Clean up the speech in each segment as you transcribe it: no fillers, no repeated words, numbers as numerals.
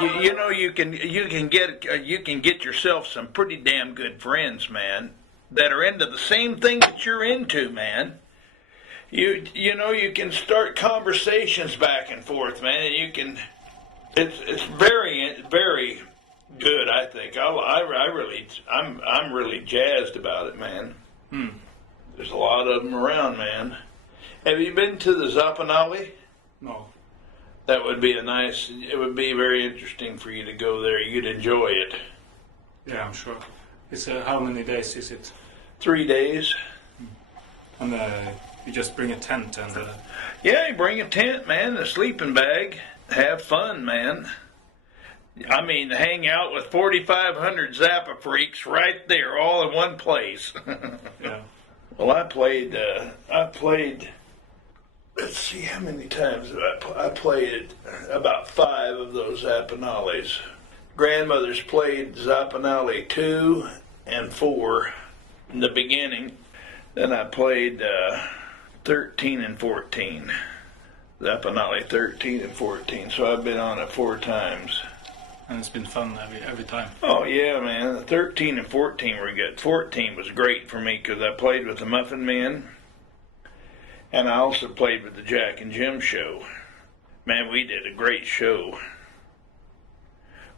You know you can get yourself some pretty damn good friends, man, that are into the same thing that you're into, man. You know you can start conversations back and forth, man, and you can. It's very good. I think I'm really jazzed about it, man. There's a lot of them around, man. Have you been to the Zappanale? No. That would be it would be very interesting for you to go there. You'd enjoy it. Yeah, I'm sure. It's how many days is it? 3 days. And you just bring a tent and... Yeah, you bring a tent, man, a sleeping bag. Have fun, man. I mean, hang out with 4,500 Zappa freaks right there, all in one place. Yeah. Well, I played, let's see how many times I played about 5 of those Zappanales. Grandmothers played Zappanale 2 and 4 in the beginning. Then I played 13 and 14. Zappanale 13 and 14. So I've been on it 4 times. And it's been fun every time. Oh, yeah, man. 13 and 14 were good. 14 was great for me because I played with the Muffin Men. And I also played with the Jack and Jim show. Man, we did a great show.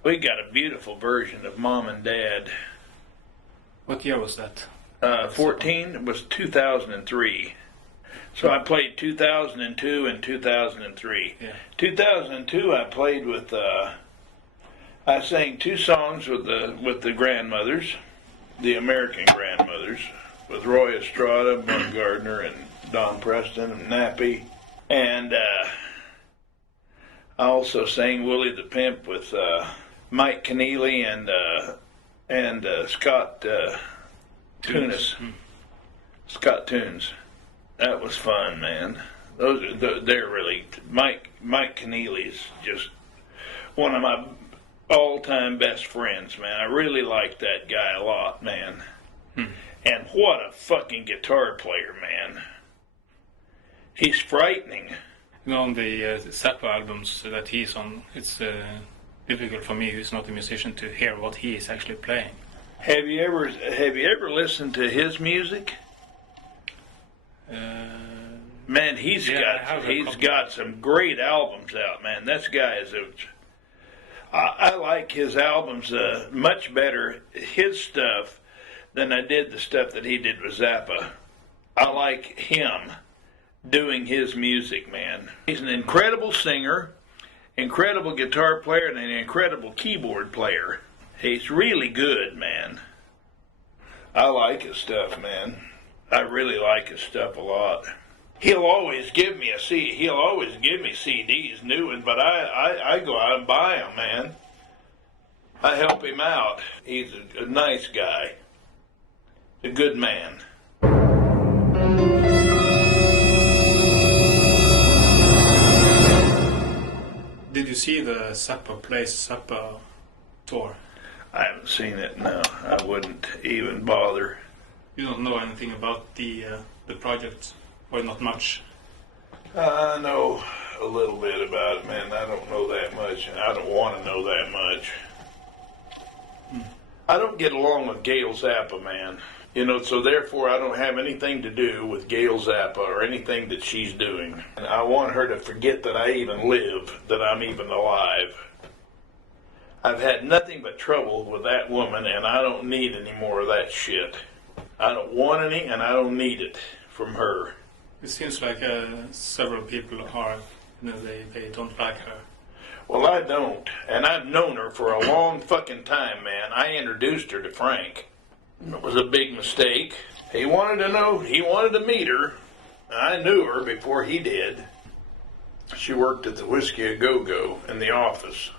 We got a beautiful version of Mom and Dad. What year was that? 14 was 2003. So I played 2002 and 2003. Yeah. 2002 I played with... I sang 2 songs with the grandmothers, the American grandmothers, with Roy Estrada, Bud Gardner, and Don Preston, and Nappy. And I also sang Willie the Pimp with Mike Keneally and Scott Tunis. Scott Tunes. That was fun, man. They're really... Mike Keneally's just one of my all-time best friends, man. I really like that guy a lot, man. And what a fucking guitar player, man. He's frightening. You know, on the Zappa albums that he's on, it's difficult for me, who's not a musician, to hear what he is actually playing. Have you ever listened to his music? Man, he's got some great albums out, man. This guy is I like his albums much better, his stuff, than I did the stuff that he did with Zappa. I like him doing his music, man. He's an incredible singer, incredible guitar player, and an incredible keyboard player. He's really good, man. I like his stuff, man. I really like his stuff a lot. He'll always give me He'll always give me CDs, new ones, but I go out and buy them, man. I help him out. He's a nice guy. A good man. Did you see the Zappa Plays Zappa tour? I haven't seen it, no. I wouldn't even bother. You don't know anything about the project, or not much? I know a little bit about it, man. I don't know that much, and I don't want to know that much. I don't get along with Gail Zappa, man. You know, so therefore I don't have anything to do with Gail Zappa or anything that she's doing. And I want her to forget that I even live, that I'm even alive. I've had nothing but trouble with that woman, and I don't need any more of that shit. I don't want any, and I don't need it from her. It seems like several people are, they don't like her. Well, I don't, and I've known her for a long fucking time, man. I introduced her to Frank. It was a big mistake. He wanted to meet her. I knew her before he did. She worked at the Whiskey A Go-Go in the office.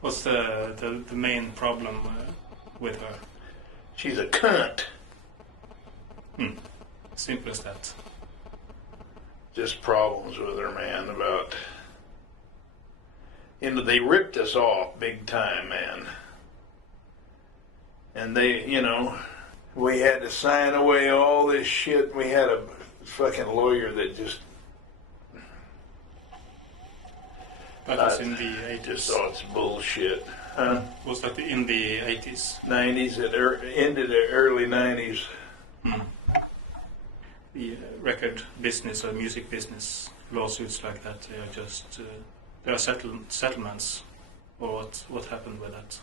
What's the main problem with her? She's a cunt. Simple as that. Just problems with her, man, about... they ripped us off big time, man. And we had to sign away all this shit. We had a fucking lawyer that just... That was in the 80s. Just thought it's bullshit. Huh? Was that in the 80s? 90s, it ended the early 90s. The record business or music business, lawsuits like that, they are just there are settlements. Or what happened with that?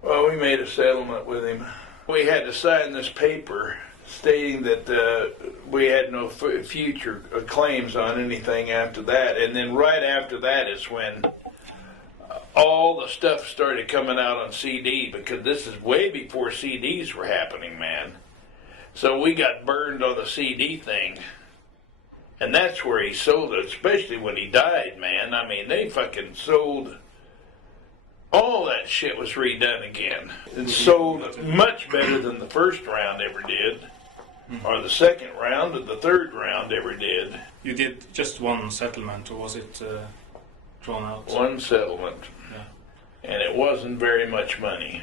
Well, we made a settlement with him. We had to sign this paper stating that we had no future claims on anything after that. And then right after that is when all the stuff started coming out on CD, because this is way before CDs were happening, man. So we got burned on the CD thing. And that's where he sold it, especially when he died, man. I mean, they fucking sold... All that shit was redone again. It sold much better than the first round ever did, or the second round, or the third round ever did. You did just one settlement, or was it drawn out? One settlement, and it wasn't very much money.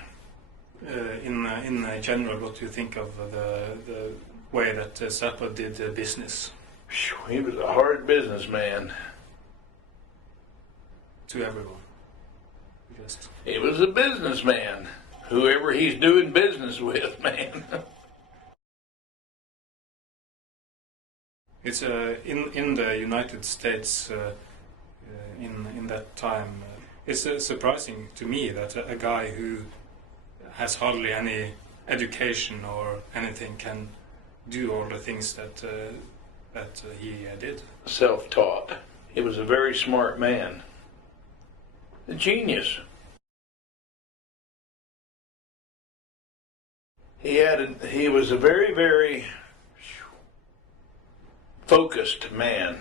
In general, what do you think of the way that Zappa did business? He was a hard businessman. To everyone. He was a businessman. Whoever he's doing business with, man. It's in the United States in that time. It's surprising to me that a guy who has hardly any education or anything can do all the things that he did. Self-taught. He was a very smart man. A genius. He was a very, very focused man.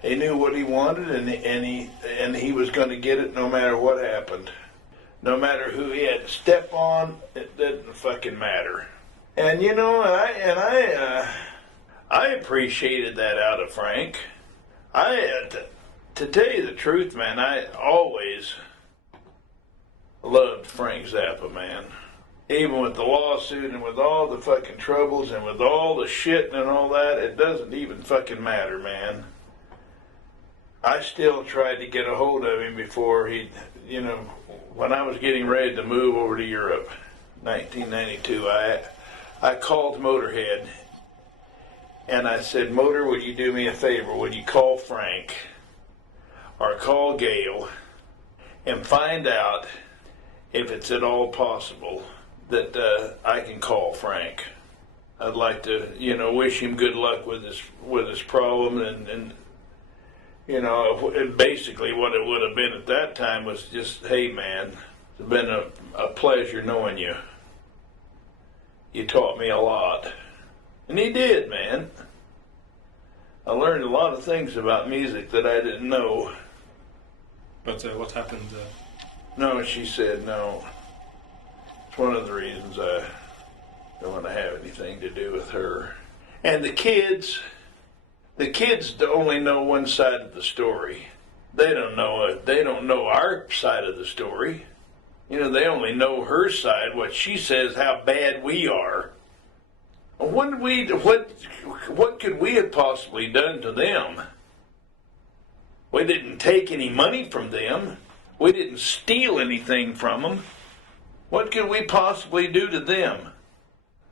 He knew what he wanted, and he was going to get it no matter what happened. No matter who he had to step on, it didn't fucking matter. And you know, I appreciated that out of Frank. To tell you the truth, man, I always loved Frank Zappa, man. Even with the lawsuit and with all the fucking troubles and with all the shit and all that, it doesn't even fucking matter, man. I still tried to get a hold of him before he, you know, when I was getting ready to move over to Europe, 1992, I called Motorhead and I said, Motor, would you do me a favor? Would you call Frank or call Gail and find out if it's at all possible that I can call Frank. I'd like to, you know, wish him good luck with his problem, and you know, basically what it would have been at that time was just, hey man, it's been a pleasure knowing you. You taught me a lot. And he did, man. I learned a lot of things about music that I didn't know. But what happened? No, she said no. It's one of the reasons I don't want to have anything to do with her. And the kids only know one side of the story. They don't know our side of the story. You know, they only know her side, what she says, how bad we are. What could we have possibly done to them? We didn't take any money from them. We didn't steal anything from them. What could we possibly do to them?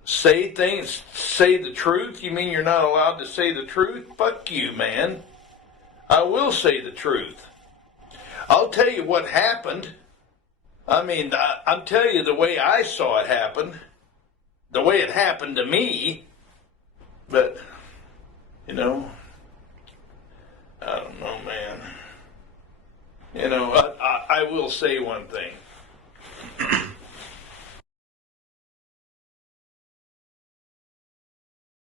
Say things, say the truth? You mean you're not allowed to say the truth? Fuck you, man. I will say the truth. I'll tell you what happened. I mean, I'm telling you the way I saw it happen. The way it happened to me. But, you know, I don't know, man. You know, I will say one thing.